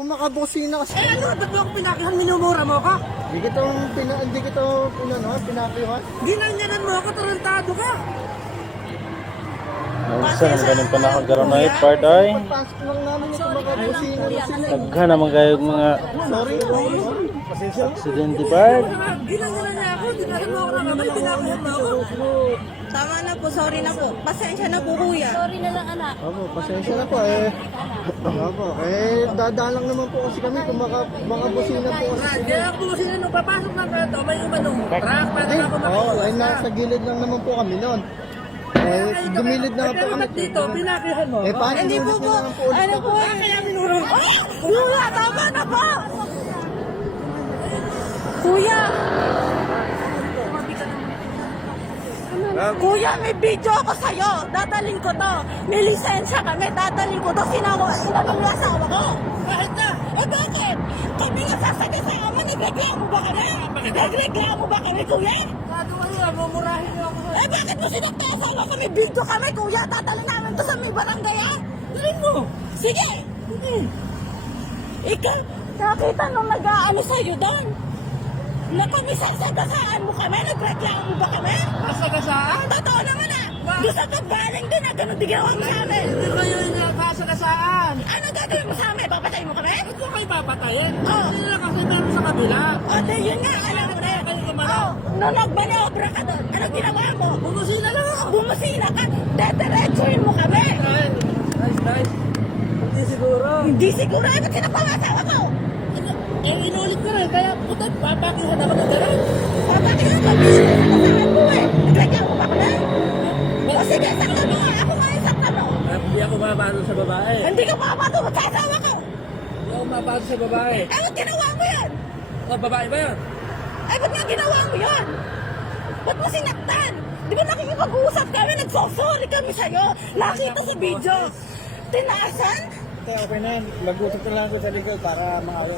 Kung makabusina kasi. Eh ano, ba't mo ako pinakihan? Minumura mo ako? Hindi kita pinakihan. Ginanyanan mo ako, tarantado ka. Nausan ang ganun pa nakagaroon na part ay. Pagpasok lang namin ito makabusina na sila. Daghan naman kayo mga Sorry. Pasensya. aksidente part. Ginanyanan niya ako, dinahan mo ako ng kamay, pinakihan mo ako. Tama na po, sorry na po. Pasensya na po, kuya. Sorry na lang, anak. Opo, pasensya na po Opo, dadaan lang naman po kasi kami kung makabusina po kasi. Hindi ako bumusina nung papasok ng kanto, may umanong truck, pwede ako Ay nasa gilid lang naman po kami noon. Dumilid na po kami. Ba't dito, pinakihan mo? Paano Hindi po po. Ano po? Kaya minuro mo? Kuya, tama na po! Kuya! Kuya, may video ako sa'yo. Dadaling ko to. May lisensya kami. Dadaling ko to. Sinama yung asawa ko. Bakit na? Eh bakit? Kami nga sasakasama. Nagreklamo ba kami? Nagreklamo ba kami, kuya? Bago kayo, mumurahin niyo ako. Eh bakit mo sinakta asawa ko? May video kami, kuya. Dadaling namin to sa may barangay, ha? Dalhin mo. Sige! Ikaw, nakita nung nag-aano sa'yo doon. Na kami sasagasaan mo kami? Nagreklamo ba kami? Kasagasaan? Totoo naman Gusto ka baling din ganun di ginawa mo sa amin. Hindi kayo yung kasagasaan. Ano gagawin mo sa amin? Papatayin mo kami? Ba't mo kayo papatayin? Oo. Hindi nila kasi meron sa kabila. O, yun nga, alam mo na. Kayo kumara. Nung nagmaniobra ka doon, ano ginawa mo? Bumusina lang ako. Bumusina ka, dediretsuhin mo kami. Nice. Hindi siguro. Hindi siguro, ba't sinapawasawa ko? Eh, inulit ko rin. Kaya, puta, papakihan ako ng gano'n. Papatayin mo, sasahan mo Nagreklamo ba kami? O sige, sakta mo nga. Ako nga yung sakta mo. Hindi ako mapasok sa babae. Hindi ka papatulog sa asawa ko. Hindi ako mapasok sa babae. Eh, ba't ginawa mo yan? Babae ba yan? Eh, ba't nga ginawa mo yan? Ba't mo sinaktan? Di ba nakikipag-uusap kami? Nagsosorry kami sa'yo. Nakita sa video. Tinaasan? Okay na, mag-usap na lang ako sa likod para makawin.